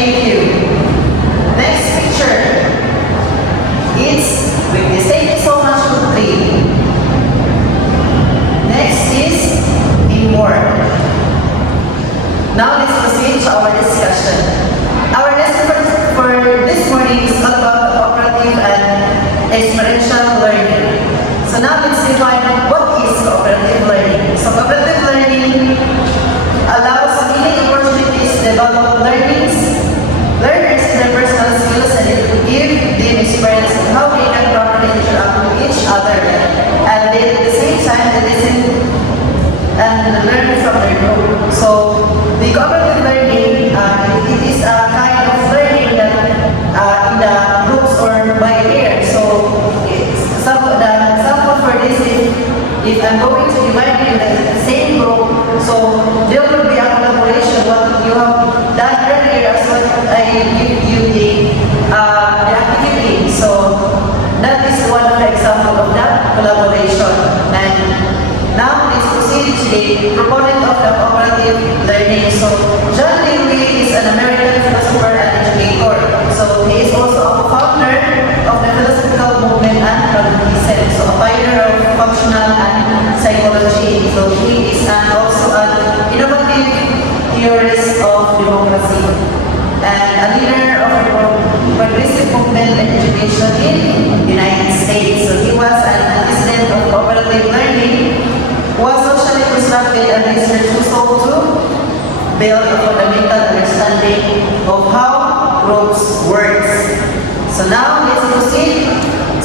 Thank you. Next picture. It's witness. Thank you so much for three. Next is teamwork. Now let's proceed to our discussion. Our lesson for this morning is all about cooperative and experiential learning. So now let's define what is cooperative learning. So cooperative learning allows many opportunities to develop learners in their personal skills, and it will give them experience in how they can properly interact with each other. And they, at the same time, they listen and learn from their group. So the cooperative learning, it is a kind of learning that in the groups or by pair. So the example for this is if I'm going to divide you in the same group, so there will be a collaboration. What you have done earlier is what I give you the activity. So that is one of the example of that collaboration. And now let's proceed to the proponent of the cooperative learning. So John Dewey is an American philosopher and educator. So he is also a co-founder of the philosophical movement and pragmatism. So a pioneer of functional and psychology. So he is also an innovative theorist of democracy and a leader of the progressive movement and education in the United States. So he was an antecedent of cooperative learning, was socially constructed and research was sought to build a fundamental understanding of how groups work. So now let's proceed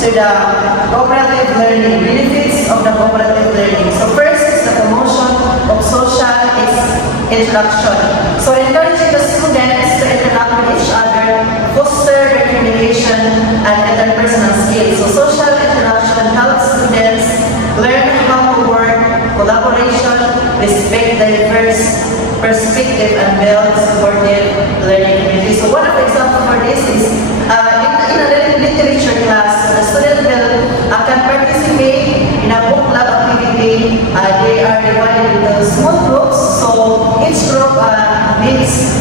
to the cooperative learning, benefits of the cooperative learning. So first is the promotion of social interaction. So encouraging the students to interact with each other, foster their communication and interpersonal skills. So social interaction helps students learn how to work, collaboration, respect diverse perspective, and build supportive learning community. So one of the examples for this is in a literature class, the student can participate in a book club activity. They are divided into small groups. So each group reads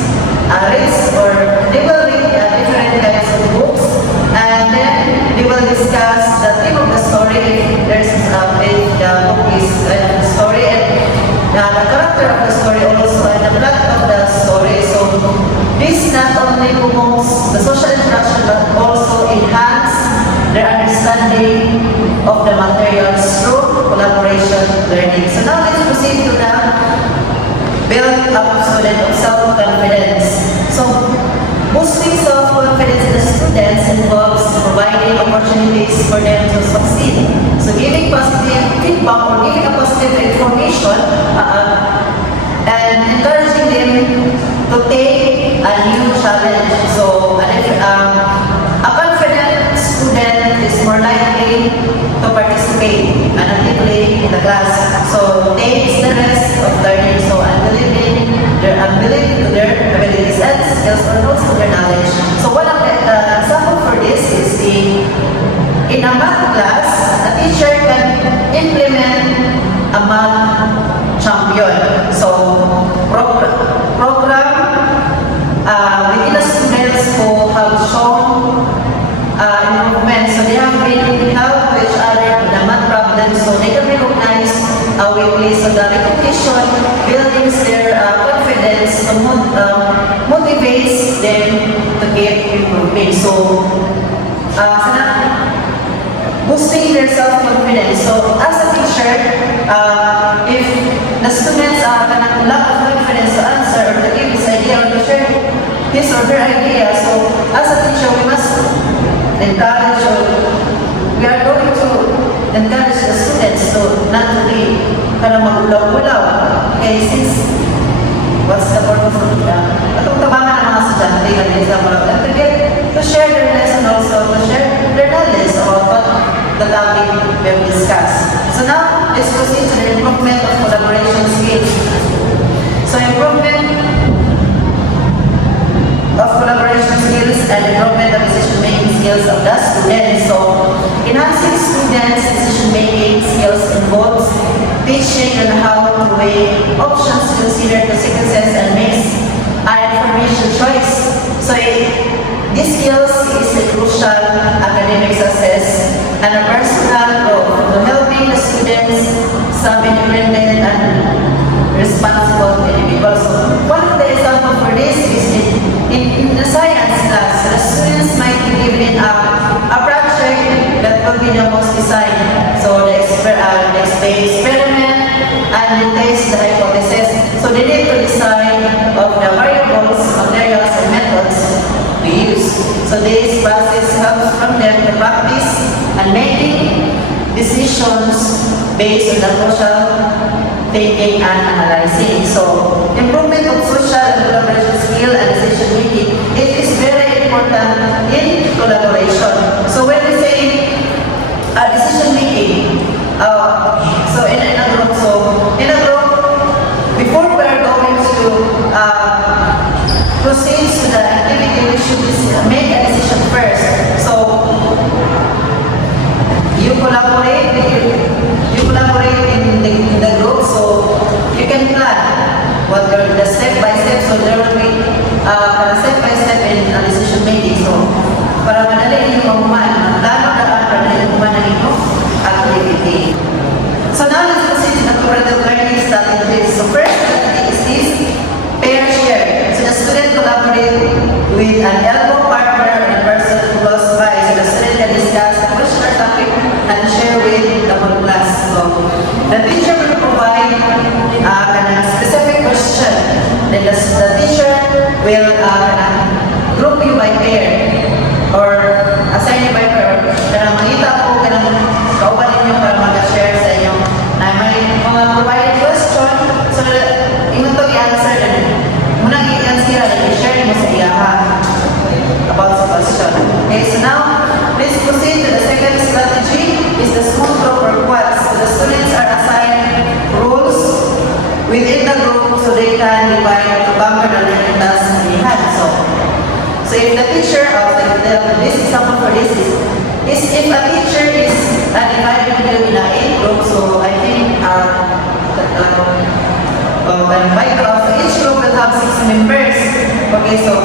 or they will read different kinds of books, and then they will discuss the theme of the story. If there's if the book is a story, and the character of the story also, and the plot of the story. So this not only promotes the social interaction but also enhance their understanding of the materials through collaboration learning. So now let's proceed to the build up student of self-confidence. So boosting self-confidence in the students involves providing opportunities for them to succeed. So giving positive feedback or giving a positive information and encouraging them to take a new challenge. So a confident student is more likely to participate actively in the class. So takes the risk of learning. So believing their abilities and skills, or also their knowledge. So one of the example for this is in a math class, a teacher can implement a math champion. So program within the students who have shown improvement. So they have been help each other with the math problems, so they can recognize weekly. So the recognition builds their confidence, motivates them to keep improving. So boosting their self-confidence. So as a teacher, if the students lack of confidence to answer or to give his idea or to share his or her idea, so as a teacher we must encourage, we are going to encourage the students to not to be magulaw-gulaw. Okay, since what's the purpose of atong tabangan ng mga estudyante to share their lesson, also to share their knowledge about what the topic we have discussed. So now, let's proceed to the improvement of collaboration skills. So improvement of collaboration skills and improvement of decision-making skills of the students. So enhancing students' decision-making skills involves teaching them how to weigh options, consider consequences, and make an information choice. So these skills is a crucial academic success and a personal growth to helping the students some independent and responsible individuals. One of the examples for this is in the science class, the students might be given a project that will be the most designed. So the experiment and the test the hypothesis. So they need to decide of the variables, materials, and methods to use. So this process helps from them to practice and making decisions based on the social thinking and analyzing. So improvement of social and collaboration skill and decision making, it is very important in collaboration. So when we say decision making, so in a group, before we are going to proceed to the activity, we should make a decision first. So you collaborate in the group, so you can plan what are the step by step. So there will be step by step in decision making. So para madali yung mahuman, plano na para madali yung mahuman ng inyong activity. So now let's proceed to the cooperative learning strategies. So first strategy is this pair sharing. So the student collaborate with an elbow partner and a person close by. So the student can discuss the question or topic and share with the whole class. So the teacher will provide a specific question. Then the teacher will group you by pair or assign you by pair. Kaya makita po, kauban ninyo para mag-share sa inyo na may mga provided question. So yung ito i-answer na muna i-answer na i-share mo sa iyaha about the question. Okay, so now let's proceed to the second strategy is the small group or quads. So the students are assigned roles within the group so they can divide the bunker the learning tasks they have. So if the teacher this example for this is if a teacher is divided in a group, so I think by class, each group will have 6 members. Okay, so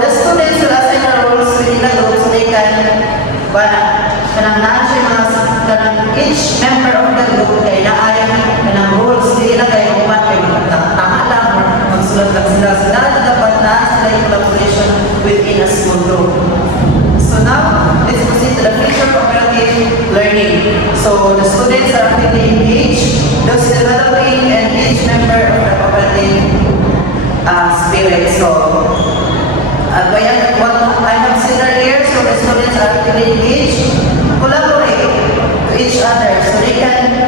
the students will assign the roles within the group so they can each member of the group kay naay kanang rules di ila kay umat kay tama lang magsulat lang sila sila dapat na sila yung collaboration within a school group. So now let's proceed to the future cooperative learning. So the students are actively engaged, thus developing and each member of the cooperative spirit. So what I have said earlier, so the students are actively engaged, collaborate to each other so they can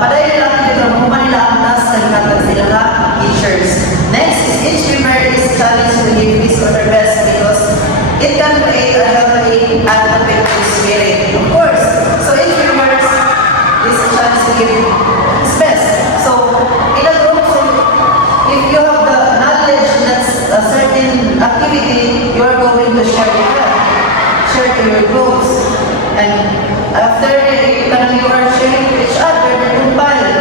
padayon lang dito mahuman nila ang task na ginagawa sila teachers. Next is each member is challenged to give his or her best because it can create a healthy and competitive spirit. Of course, so each member is challenged to give his best. So in a group, so if you have the knowledge that's a certain activity, you are going to share to your groups. And after you are sharing to each other, you compile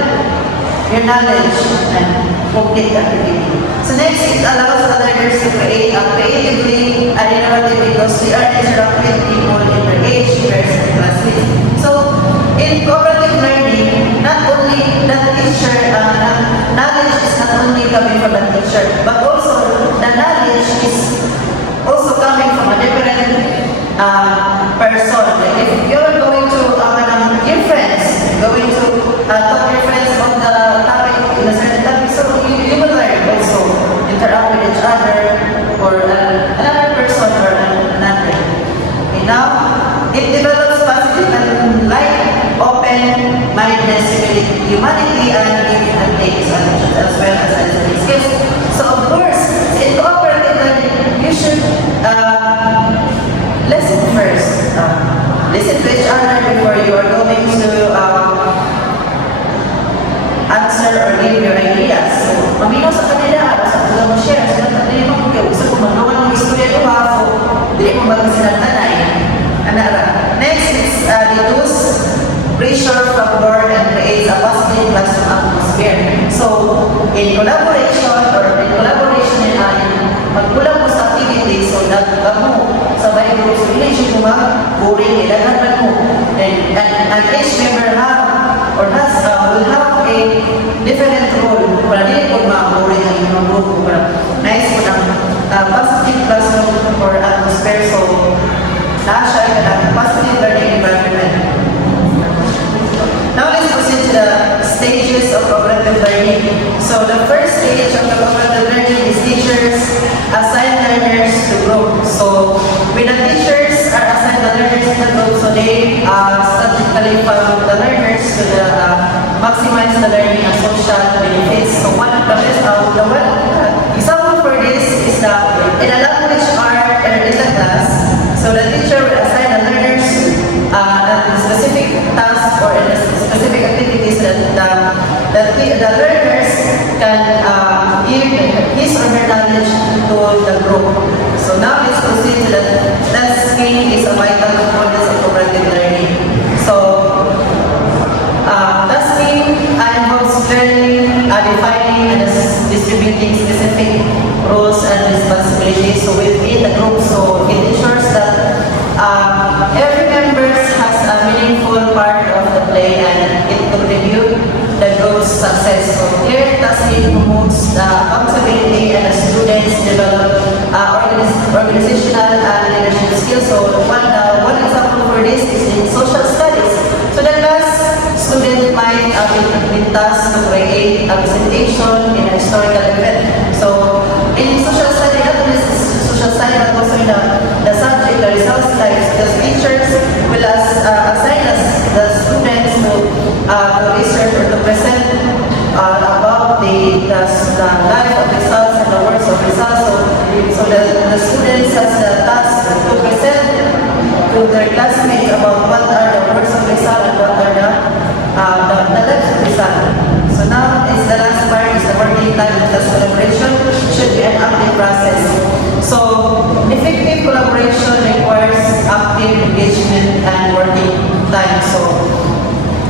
your knowledge and complete the activity. So next, it allows the learners to create creatively and innovative because they are interacting with people in their age, peers, and classmates. So in cooperative learning, not only the teacher, knowledge is not only coming from the teacher, but also the knowledge is also coming from a different person. Like if you're going to your friends, going to talk to your friends about the topic in a certain topic, so you will learn also interact with each other or another person or another. Okay, now it develops positive and light, open-mindedness, humanity, and things as well as listening skills. So of course, in cooperative learning, you should listen first. Listen to each other before you are going to answer or give your ideas. So, maminaw sa kanila, sa kanila mo share, sila kanila mo kaya gusto kung magawa ng istorya ito ha, so hindi mo bago silang tanay. Next is reduce pressure from board and creates a positive classroom a positive classroom or atmosphere. So, siya ay positive learning environment. Now let's proceed to the stages of cooperative learning. So the first stage of the cooperative learning is teachers assign learners to groups. So when the teachers are assigned the learners in the group, so they strategically follow the learners to maximize the learning and social benefits. So one of the best, example for this is that in a language art and in the class, so the teacher will assign the learners a specific task or specific activities that the learners can give his or her knowledge to the group. So now let's proceed to the tasking is a vital component of cooperative learning. So tasking involves learning, defining and distributing specific roles and responsibilities so within the group. So it ensures that every member has a meaningful part of the play and it contributes the group's success. So clear tasking promotes the accountability and the students develop organizational and leadership skills. So one example for this is in social studies. So the class student might be tasked to create a presentation in a historical event. So in social study, not only social study but also in the subject, the results types, the teachers will assign us the students to research or to present about the life of results and the works of results. So the students has the task to present to their classmates about what are the works of result and what are the lives of result. So now is the last part is the working time and the collaboration should be an active process. So effective collaboration requires active engagement and working time. So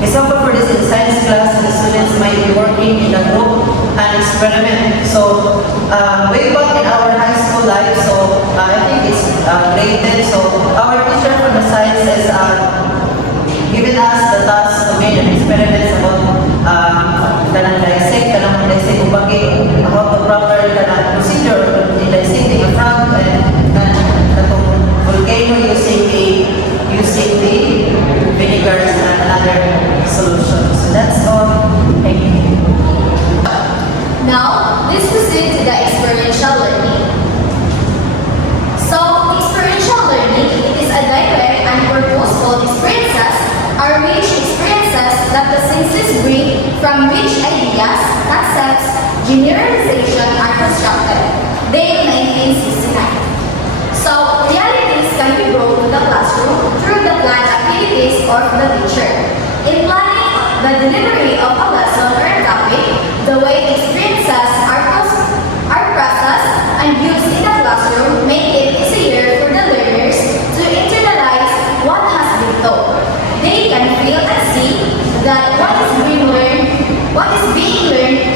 example for this in science class, the students might be working in a group and experiment. So way back in our high school life, so I think it's grade 10. So our teacher for the science has given us the task to make an experiment about kanang dissect how to proper procedure in dissecting a frog and katong volcano using the vinegars and another solution. So that's all. Thank you. Now, let's proceed to the experiential learning. So, experiential learning is a direct and purposeful experiences or rich experiences that the senses bring from which ideas, concepts, generalization are constructed. Day 1969. So, realities can be brought to the classroom through the planned activities of the teacher. In planning the delivery of a lesson or a topic, the way experiences are processed and used in the classroom make it easier for the learners to internalize what has been taught. They can feel and see that what is being learned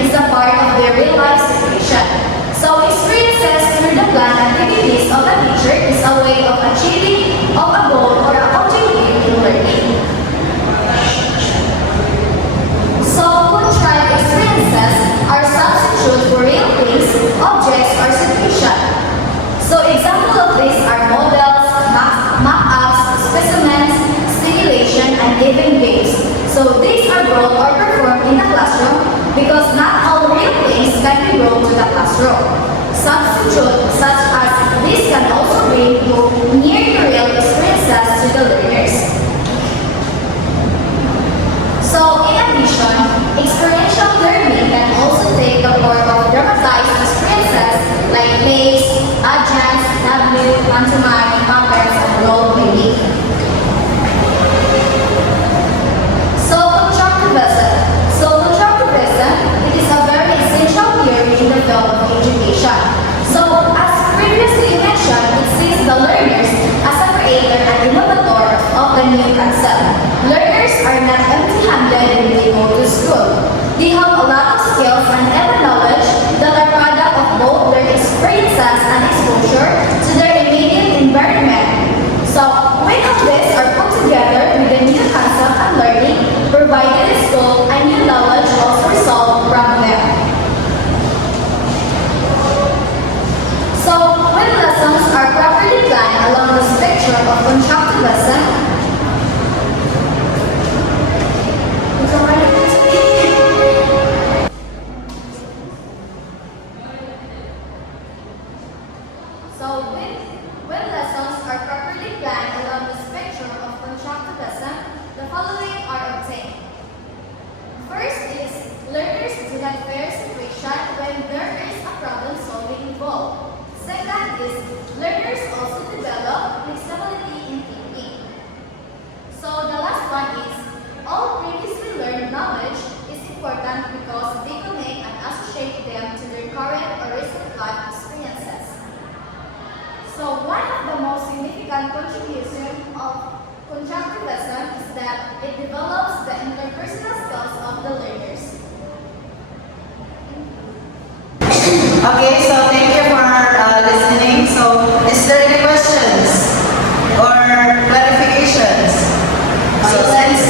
is a part of their real life situation. So experiences through the planned activities of a teacher is a way of achieving of a goal or a objective in learning. So contrived experiences are substitutes for real things, objects, or situation. So examples of these are models, mock-ups, specimens, simulation, and even games. So these are brought or performed in the classroom because not all real things can be brought to the classroom. Substitutes such as this can also bring to near real experiences to the learners. So in addition, experiential learning can also take the form of dramatized experiences like plays, pageants, tableau, pantomime, puppets, and role-playing. It is a very essential theory in the field of education. So, as previously mentioned, it sees the learners as a creator and innovator of the new concept. Learners are not empty-handed when they go to school. They have a lot of skills and even knowledge that are product of both their experiences and exposure to their immediate environment. So, when all these are put together with the new concept and learning provided in school, and new knowledge also result from them. So, of constructed lesson. So when lessons are properly planned along the spectrum of constructed lesson, the following are obtained. First is learners do not face situation when there is a problem solving involved. Second is learners also develop flexibility in thinking. So the last one is all previously learned knowledge is important because they connect and associate them to their current or recent life experiences. So one of the most significant contributions of constructive lesson is that it develops the interpersonal skills of the learners. Okay, so thank you for listening. So, is there any questions or clarifications? So, since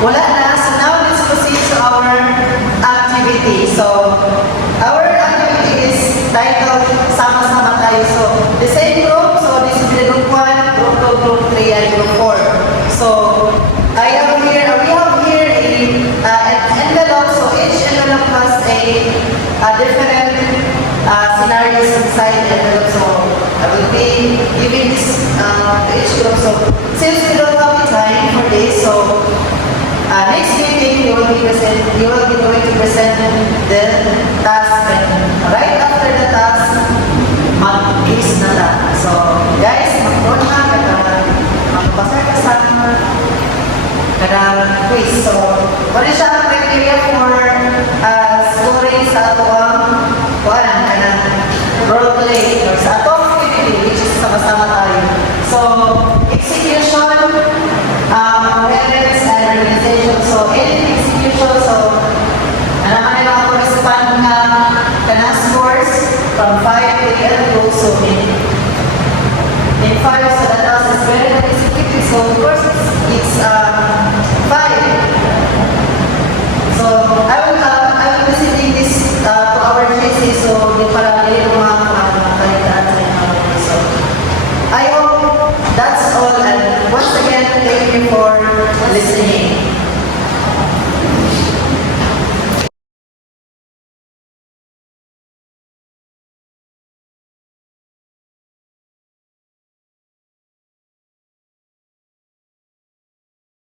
wala na, so now let's proceed to our activity. So, our activity is titled Sama-sama Tayo. So, the same group, so this is the group 1, group 2, group 3, and group 4. So, we have here an envelope. So each envelope has a different scenarios inside the envelope. So I will be giving this to each group. So since we don't have the time for this, so next meeting you will be going to present the task, and right after the task, mag-quiz na lang. So guys, mag-vote na, mag-pasar ka sa kanang quiz. So, what is ang criteria for scoring sa ato ang kanang role play or sa ato ang activity, which is sama-sama tayo. So, execution, coherence, and organization. So, in execution, so, naman nila ako respond nga kanang scores from 5 to 11 goals. So, in 5, so that was very executive. So, of course, it's